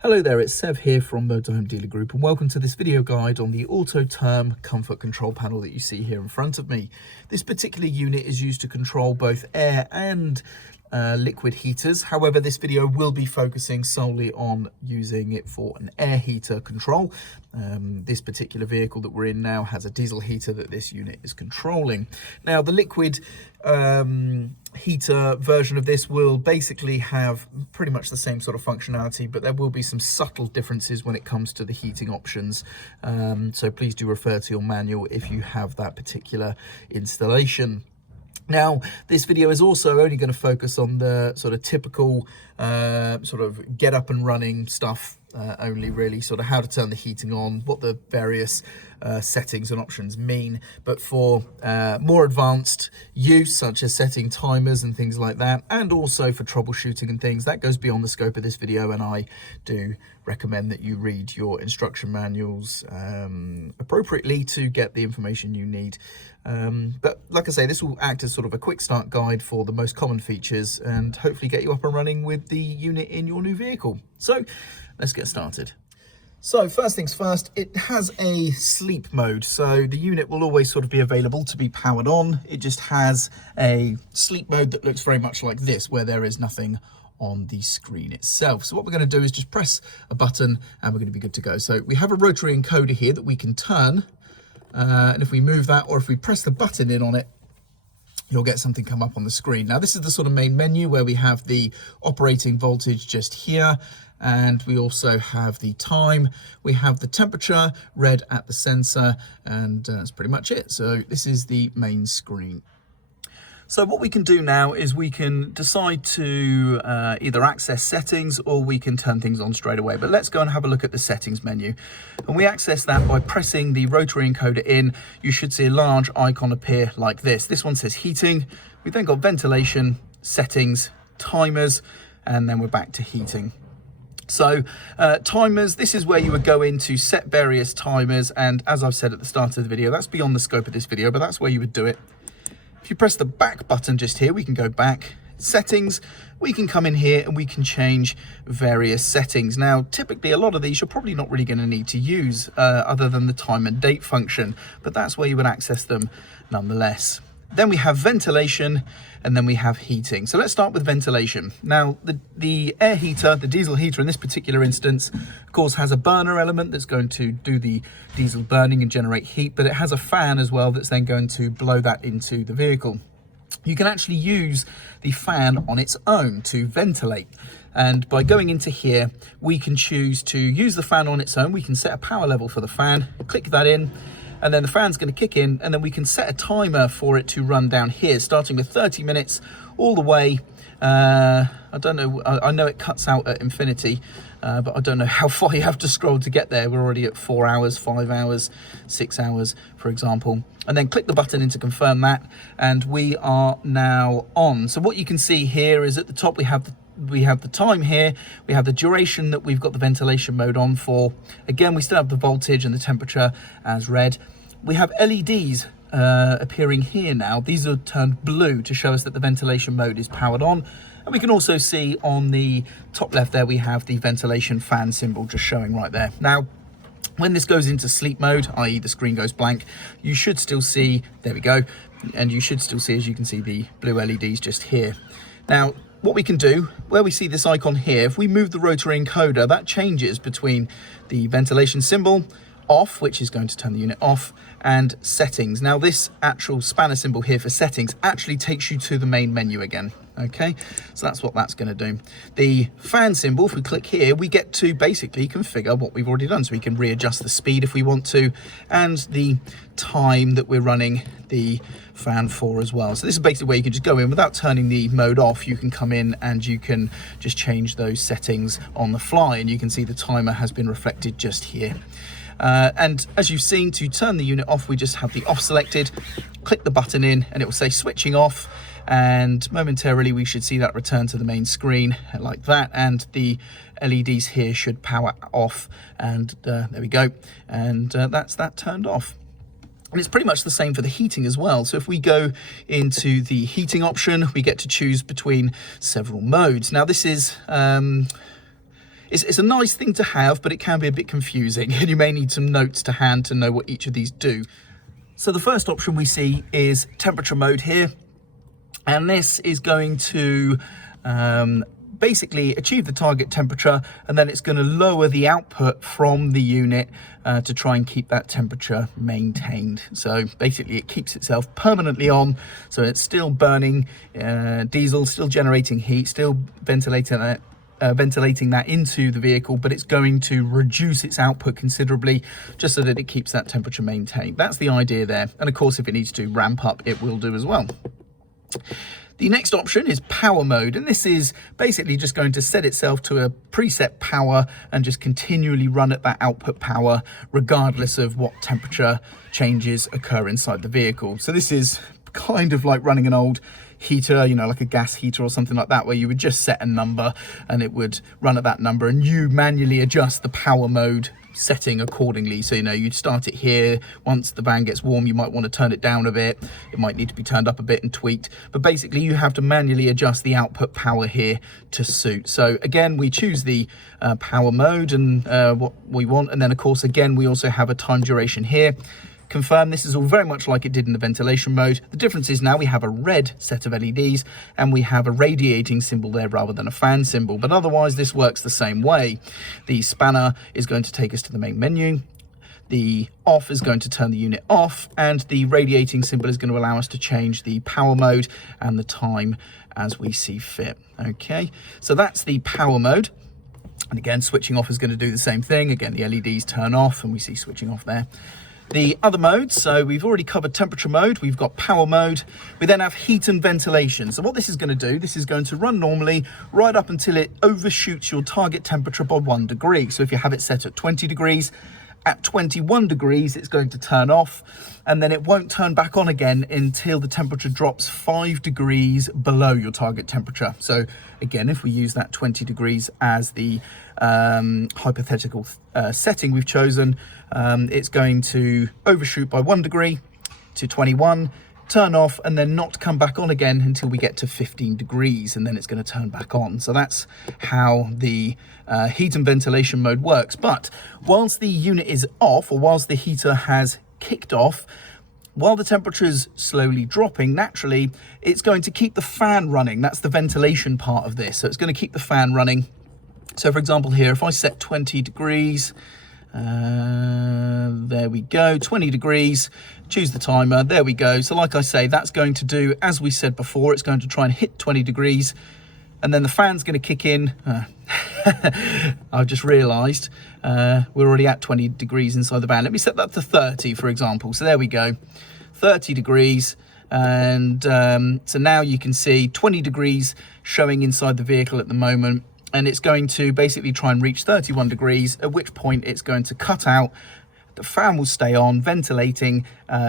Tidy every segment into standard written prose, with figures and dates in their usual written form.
Hello there, it's Sev here from Motorhome Dealer Group, and welcome to this video guide on the Autoterm Comfort control panel that you see here in front of me. This particular unit is used to control both air and liquid heaters. However, this video will be focusing solely on using it for an air heater control. This particular vehicle that we're in now has a diesel heater that this unit is controlling. Now, the liquid heater version of this will basically have pretty much the same sort of functionality, but there will be some subtle differences when it comes to the heating options. So please do refer to your manual if you have that particular installation. Now, this video is also only going to focus on the sort of typical sort of get up and running stuff only, really, sort of how to turn the heating on, what the various settings and options mean. But for more advanced use, such as setting timers and things like that, and also for troubleshooting and things, that goes beyond the scope of this video, and I do recommend that you read your instruction manuals appropriately to get the information you need. But like I say, this will act as sort of a quick start guide for the most common features and hopefully get you up and running with the unit in your new vehicle. So let's get started. So first things first, it has a sleep mode. So the unit will always sort of be available to be powered on. It just has a sleep mode that looks very much like this, where there is nothing on the screen itself. So what we're going to do is just press a button and we're going to be good to go. So we have a rotary encoder here that we can turn. And if we move that, or if we press the button in on it, you'll get something come up on the screen. Now, this is the sort of main menu where we have the operating voltage just here, and we also have the time. We have the temperature read at the sensor, and that's pretty much it. So this is the main screen. So what we can do now is we can decide to either access settings, or we can turn things on straight away. But let's go and have a look at the settings menu. And we access that by pressing the rotary encoder in. You should see a large icon appear like this. This one says heating. We've then got ventilation, settings, timers, and then we're back to heating. So timers, this is where you would go in to set various timers. And as I've said at the start of the video, that's beyond the scope of this video, but that's where you would do it. If you press the back button just here, we can go back. Settings, we can come in here and we can change various settings. Now, typically a lot of these you're probably not really going to need to use other than the time and date function, but that's where you would access them nonetheless. Then we have ventilation, and then we have heating. So let's start with ventilation. Now, the air heater, the diesel heater in this particular instance, of course, has a burner element that's going to do the diesel burning and generate heat, but it has a fan as well that's then going to blow that into the vehicle. You can actually use the fan on its own to ventilate. And by going into here, we can choose to use the fan on its own. We can set a power level for the fan, click that in, and then the fan's going to kick in, and then we can set a timer for it to run down here, starting with 30 minutes all the way. I don't know, I know it cuts out at infinity, but I don't know how far you have to scroll to get there. We're already at 4 hours, 5 hours, 6 hours, for example. And then click the button in to confirm that, and we are now on. So what you can see here is at the top we have the time here, we have the duration that we've got the ventilation mode on for. Again, we still have the voltage and the temperature as read. We have LEDs appearing here now. These are turned blue to show us that the ventilation mode is powered on. And we can also see on the top left there, we have the ventilation fan symbol just showing right there. Now, when this goes into sleep mode, i.e. the screen goes blank, you should still see, there we go, and you should still see, as you can see, the blue LEDs just here. Now, what we can do, where we see this icon here, if we move the rotary encoder, that changes between the ventilation symbol, off, which is going to turn the unit off, and settings. Now, this actual spanner symbol here for settings actually takes you to the main menu again. Okay, so that's what that's going to do. The fan symbol, if we click here, we get to basically configure what we've already done. So we can readjust the speed if we want to, and the time that we're running the fan for as well. So this is basically where you can just go in without turning the mode off. You can come in and you can just change those settings on the fly, and you can see the timer has been reflected just here. And as you've seen, to turn the unit off, we just have the off selected, click the button in, and it will say switching off, and momentarily we should see that return to the main screen like that, and the LEDs here should power off, and there we go, and that's that turned off. And it's pretty much the same for the heating as well. So if we go into the heating option, we get to choose between several modes. Now this is it's a nice thing to have, but it can be a bit confusing, and you may need some notes to hand to know what each of these do. So the first option we see is temperature mode here, and this is going to basically achieve the target temperature, and then it's going to lower the output from the unit to try and keep that temperature maintained. So basically it keeps itself permanently on, so it's still burning diesel, still generating heat, still ventilating that into the vehicle, but it's going to reduce its output considerably just so that it keeps that temperature maintained. That's the idea there, and of course if it needs to ramp up, it will do as well. The next option is power mode, and this is basically just going to set itself to a preset power and just continually run at that output power regardless of what temperature changes occur inside the vehicle. So this is kind of like running an old heater, you know, like a gas heater or something like that, where you would just set a number and it would run at that number, and you manually adjust the power mode setting accordingly. So, you know, you'd start it here. Once the van gets warm, you might want to turn it down a bit. It might need to be turned up a bit and tweaked, but basically you have to manually adjust the output power here to suit. So again, we choose the power mode and what we want, and then of course again we also have a time duration here. Confirm. This is all very much like it did in the ventilation mode. The difference is now we have a red set of LEDs and we have a radiating symbol there rather than a fan symbol, but otherwise this works the same way. The spanner is going to take us to the main menu. The off is going to turn the unit off, and the radiating symbol is going to allow us to change the power mode and the time as we see fit. Okay, so that's the power mode. And again, switching off is going to do the same thing. Again, the LEDs turn off and we see switching off there. The other modes, so we've already covered temperature mode, we've got power mode, we then have heat and ventilation. So what this is going to do, this is going to run normally right up until it overshoots your target temperature by 1 degree. So if you have it set at 20 degrees, at 21 degrees it's going to turn off, and then it won't turn back on again until the temperature drops 5 degrees below your target temperature. So again, if we use that 20 degrees as the hypothetical setting we've chosen, it's going to overshoot by 1 degree to 21, turn off, and then not come back on again until we get to 15 degrees, and then it's going to turn back on. So that's how the heat and ventilation mode works. But whilst the unit is off, or whilst the heater has kicked off, while the temperature is slowly dropping, naturally it's going to keep the fan running. That's the ventilation part of this. So it's going to keep the fan running. So for example here, if I set 20 degrees, there we go, 20 degrees, choose the timer, there we go. So like I say, that's going to do, as we said before, it's going to try and hit 20 degrees, and then the fan's going to kick in. I've just realised we're already at 20 degrees inside the van. Let me set that to 30, for example. So there we go, 30 degrees. And so now you can see 20 degrees showing inside the vehicle at the moment. And it's going to basically try and reach 31 degrees, at which point it's going to cut out. The fan will stay on, ventilating,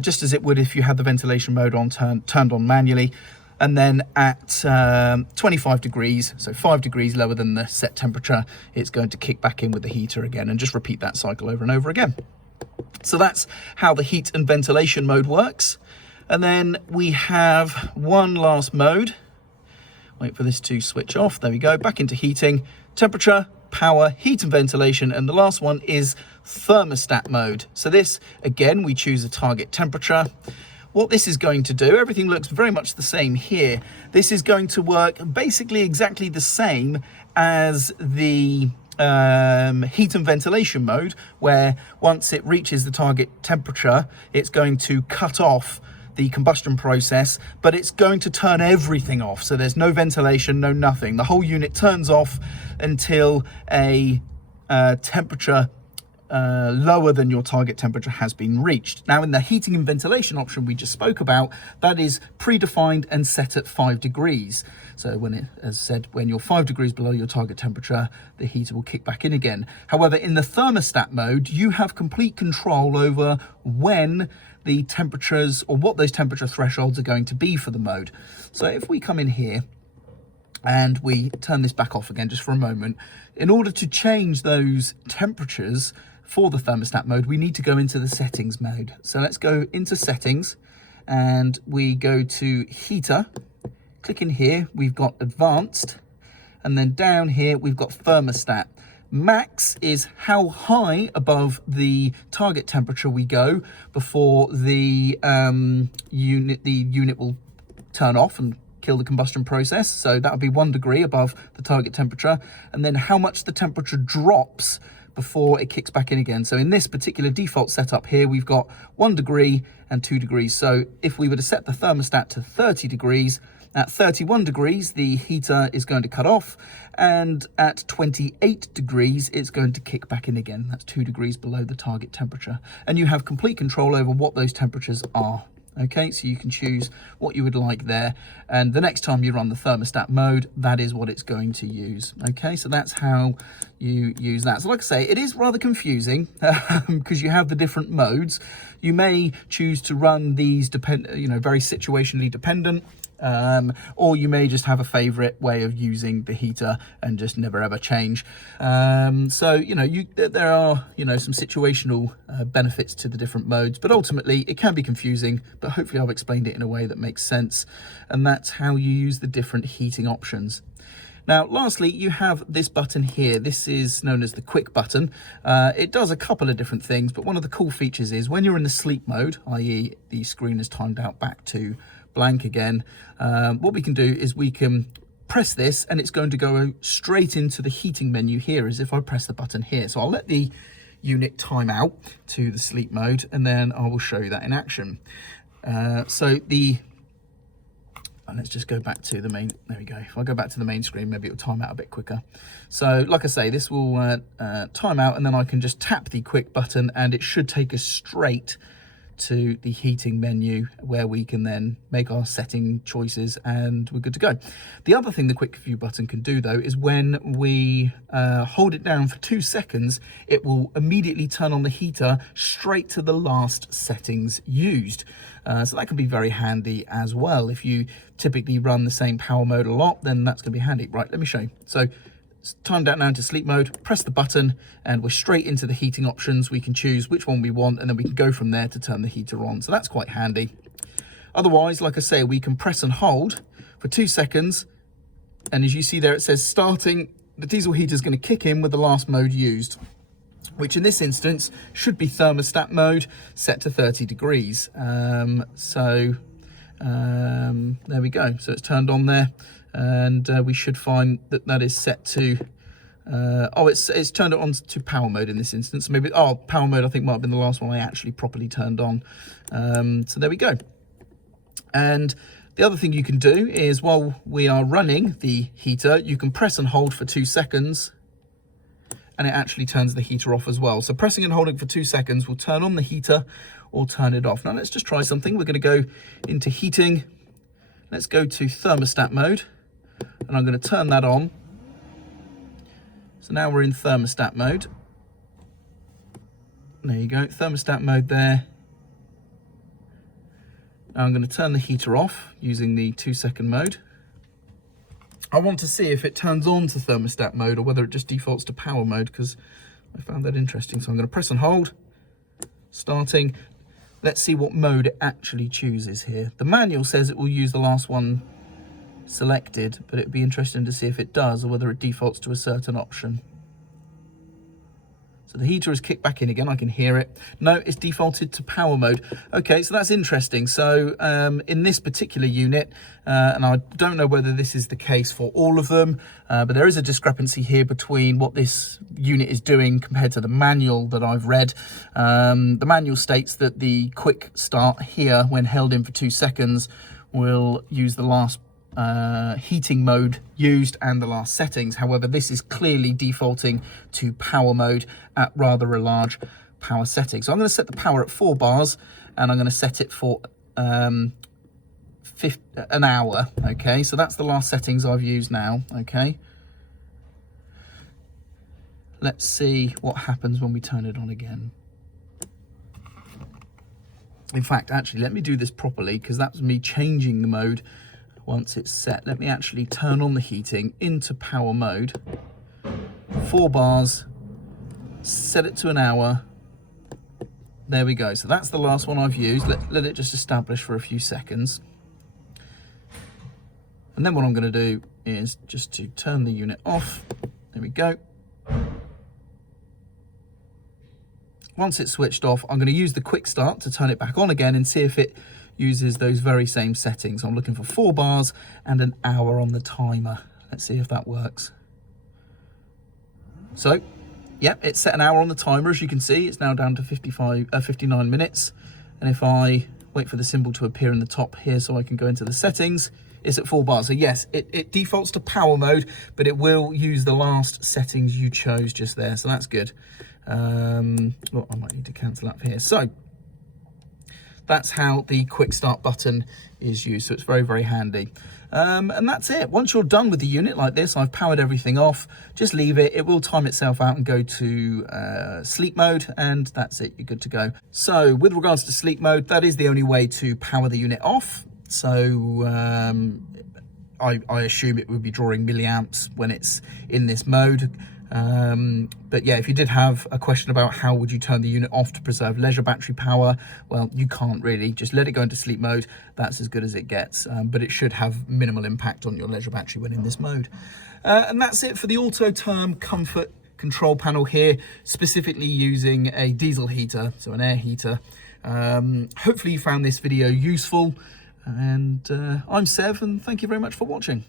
just as it would if you had the ventilation mode on turned on manually. And then at 25 degrees, so 5 degrees lower than the set temperature, it's going to kick back in with the heater again, and just repeat that cycle over and over again. So that's how the heat and ventilation mode works. And then we have one last mode. Wait for this to switch off. There we go, back into heating, temperature, power, heat and ventilation, and the last one is thermostat mode. So this, again, we choose a target temperature. What this is going to do, everything looks very much the same here. This is going to work basically exactly the same as the heat and ventilation mode, where once it reaches the target temperature, it's going to cut off the combustion process, but it's going to turn everything off. So there's no ventilation, no nothing. The whole unit turns off until a temperature lower than your target temperature has been reached. Now in the heating and ventilation option we just spoke about, that is predefined and set at 5 degrees. So when it, as said, when you're 5 degrees below your target temperature, the heater will kick back in again. However, in the thermostat mode, you have complete control over when the temperatures, or what those temperature thresholds are going to be for the mode. So if we come in here and we turn this back off again just for a moment, in order to change those temperatures for the thermostat mode, we need to go into the settings mode. So let's go into settings and we go to heater, click in here, we've got advanced, and then down here we've got thermostat. Max is how high above the target temperature we go before the unit will turn off and kill the combustion process. So that would be 1 degree above the target temperature, and then how much the temperature drops before it kicks back in again. So in this particular default setup here, we've got 1 degree and 2 degrees. So if we were to set the thermostat to 30 degrees, at 31 degrees, the heater is going to cut off, and at 28 degrees, it's going to kick back in again. That's 2 degrees below the target temperature. And you have complete control over what those temperatures are. Okay, so you can choose what you would like there. And the next time you run the thermostat mode, that is what it's going to use. Okay, so that's how you use that. So like I say, it is rather confusing because you have the different modes. You may choose to run these very situationally dependent. Or you may just have a favorite way of using the heater and just never ever change. So, there are, some situational benefits to the different modes, but ultimately it can be confusing, but hopefully I've explained it in a way that makes sense. And that's how you use the different heating options. Now, lastly, you have this button here. This is known as the quick button. It does a couple of different things, but one of the cool features is when you're in the sleep mode, i.e. the screen is timed out back to blank again, what we can do is we can press this and it's going to go straight into the heating menu here as if I press the button here. So I'll let the unit time out to the sleep mode and then I will show you that in action. Let's just go back to the main, there we go. If I go back to the main screen, maybe it'll time out a bit quicker. So like I say, this will time out and then I can just tap the quick button and it should take us straight to the heating menu where we can then make our setting choices and we're good to go. The other thing the quick view button can do though is when we hold it down for 2 seconds, it will immediately turn on the heater straight to the last settings used. So that can be very handy as well. If you typically run the same power mode a lot, then that's going to be handy. Right, let me show you. So it's timed out now to sleep mode, press the button and we're straight into the heating options. We can choose which one we want and then we can go from there to turn the heater on. So that's quite handy. Otherwise, like I say, we can press and hold for 2 seconds. And as you see there, it says starting, the diesel heater is going to kick in with the last mode used, which in this instance should be thermostat mode set to 30 degrees. There we go. So it's turned on there. And we should find that that is set to it's turned it on to power mode in this instance. Maybe power mode I think might have been the last one I actually properly turned on. So there we go. And the other thing you can do is while we are running the heater, you can press and hold for 2 seconds and it actually turns the heater off as well. So pressing and holding for 2 seconds will turn on the heater or turn it off. Now let's just try something. We're going to go into heating. Let's go to thermostat mode. And I'm going to turn that on. So now we're in thermostat mode. There you go, thermostat mode there. Now I'm going to turn the heater off using the 2 second mode. I want to see if it turns on to thermostat mode or whether it just defaults to power mode because I found that interesting. So I'm going to press and hold, starting. Let's see what mode it actually chooses here. The manual says it will use the last one selected, but it'd be interesting to see if it does or whether it defaults to a certain option. So the heater is kicked back in again, I can hear it. No, it's defaulted to power mode. Okay, so that's interesting. So in this particular unit, and I don't know whether this is the case for all of them, but there is a discrepancy here between what this unit is doing compared to the manual that I've read. The manual states that the quick start here, when held in for 2 seconds, will use the last heating mode used and the last settings. However, this is clearly defaulting to power mode at rather a large power setting. So I'm going to set the power at 4 bars and I'm going to set it for an hour. Okay, so that's the last settings I've used now. Okay, let's see what happens when we turn it on again. In fact, actually, let me do this properly because that's me changing the mode. Once it's set, let me actually turn on the heating into power mode. 4 bars, set it to an hour. There we go. So that's the last one I've used. Let it just establish for a few seconds. And then what I'm going to do is just to turn the unit off. There we go. once it's switched off, I'm going to use the quick start to turn it back on again and see if it uses those very same settings. I'm looking for 4 bars and an hour on the timer. Let's see if that works. So, yeah, it's set an hour on the timer. As you can see, it's now down to 59 minutes. And if I wait for the symbol to appear in the top here so I can go into the settings, it's at 4 bars. So yes, it defaults to power mode, but it will use the last settings you chose just there. So that's good. Well, I might need to cancel that here. So that's how the quick start button is used. So it's very, very handy. And that's it. Once you're done with the unit like this, I've powered everything off, just leave it. It will time itself out and go to sleep mode, and that's it. You're good to go. So with regards to sleep mode, that is the only way to power the unit off. So I assume it would be drawing milliamps when it's in this mode. But yeah, if you did have a question about how would you turn the unit off to preserve leisure battery power, well, you can't really. Just let it go into sleep mode. That's as good as it gets, but it should have minimal impact on your leisure battery when in this mode. And that's it for the Autoterm Comfort control panel here, specifically using a diesel heater, so an air heater. Hopefully you found this video useful, and I'm Sev, and thank you very much for watching.